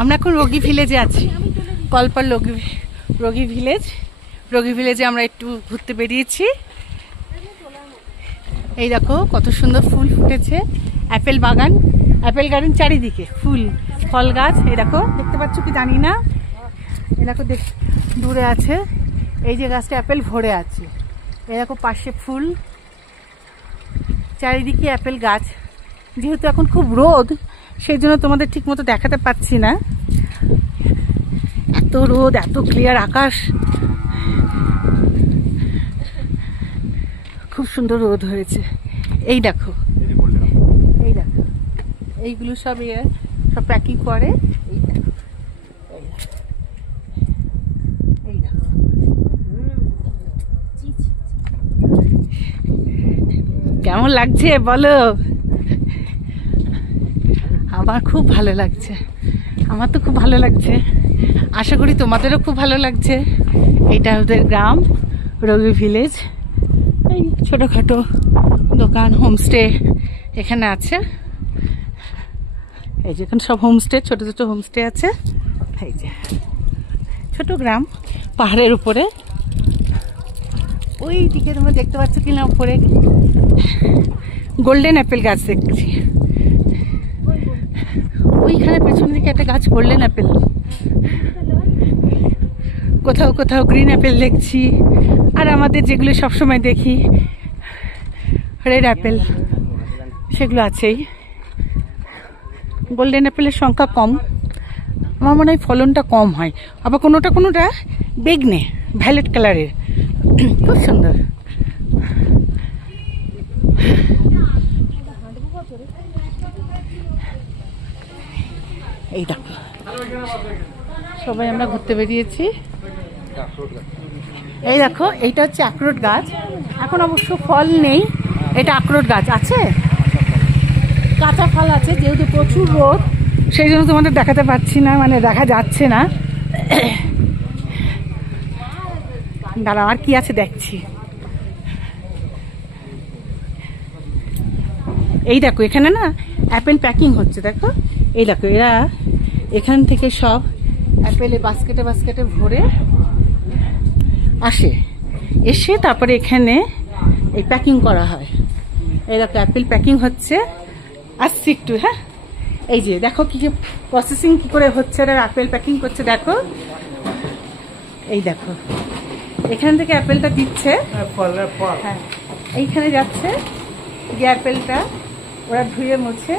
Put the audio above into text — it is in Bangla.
আমরা এখন রোগী ভিলেজে আছি, কলপার রোগী ভিলেজে আমরা একটু ঘুরতে বেরিয়েছি। এই দেখো কত সুন্দর ফুল ফুটেছে, অ্যাপেল বাগান, অ্যাপেল গার্ডেন, চারিদিকে ফুল ফল গাছ। এই দেখো দেখতে পাচ্ছ কি জানি না, এই দেখো দূরে আছে এই যে গাছটা অ্যাপেল ভরে আছে। এই দেখো পাশে ফুল, চারিদিকে অ্যাপেল গাছ। যেহেতু এখন খুব রোদ সেই জন্য তোমাদের ঠিক মতো দেখাতে পাচ্ছি না, এত রোদ, এত ক্লিয়ার আকাশ, খুব সুন্দর রোদ হয়েছে। এই দেখো এইগুলো সব সব প্যাকিং করে। এই দেখো কেমন লাগছে বলো? আমার খুব ভালো লাগছে, আমার তো খুব ভালো লাগছে, আশা করি তোমাদেরও খুব ভালো লাগছে। এইটা ওদের গ্রাম রোগী ভিলেজ। এই ছোটোখাটো দোকান, হোমস্টে এখানে আছে। এই যেখানে সব হোমস্টে, ছোট ছোট হোমস্টে আছে। এই যে ছোট গ্রাম পাহাড়ের উপরে, ওই দিকে তোমরা দেখতে পাচ্ছ কিনা উপরে গোল্ডেন অ্যাপেল গাছ দেখছি। ওইখানে পেছন দিকে একটা গাছ গোল্ডেন অ্যাপেল, কোথাও কোথাও গ্রিন অ্যাপেল দেখছি। আর আমাদের যেগুলো সবসময় দেখি রেড অ্যাপেল, সেগুলো আছেই। গোল্ডেন অ্যাপেলের সংখ্যা কম, আমার মনে হয় ফলনটা কম হয়। আবার কোনোটা বেগনে ভায়োলেট কালারের, খুব সুন্দর। এই দেখো সবাই আমরা ঘুরতে বেরিয়েছি। এই দেখো এইটা হচ্ছে আখরোট গাছ, এখন অবশ্য ফল নেই। এটা আখরোট গাছ আছে, কাঁচা ফল আছে, যেহেতু প্রচুর রোদ সেই জন্য তোমাদের দেখাতে পাচ্ছি না, মানে দেখা যাচ্ছে না। দাঁড়াও আর কি আছে দেখছি। এই দেখো এখানে না অ্যাপেল প্যাকিং হচ্ছে, দেখো এই দেখো এরা এখান থেকে সব অ্যাপেলে বাস্কেটে বাস্কেটে ভরে আসে, এসে তারপরে এখানে এই প্যাকিং করা হয়। এই দেখো অ্যাপেল প্যাকিং হচ্ছে, আসছি একটু। হ্যাঁ এই যে দেখো কি প্রসেসিং কি করে হচ্ছে, আর অ্যাপেল প্যাকিং করছে দেখো। এই দেখো এখান থেকে অ্যাপেলটা দিচ্ছে, হ্যাঁ এইখানে যাচ্ছে, যে অ্যাপেলটা ওরা ধুয়ে মুছে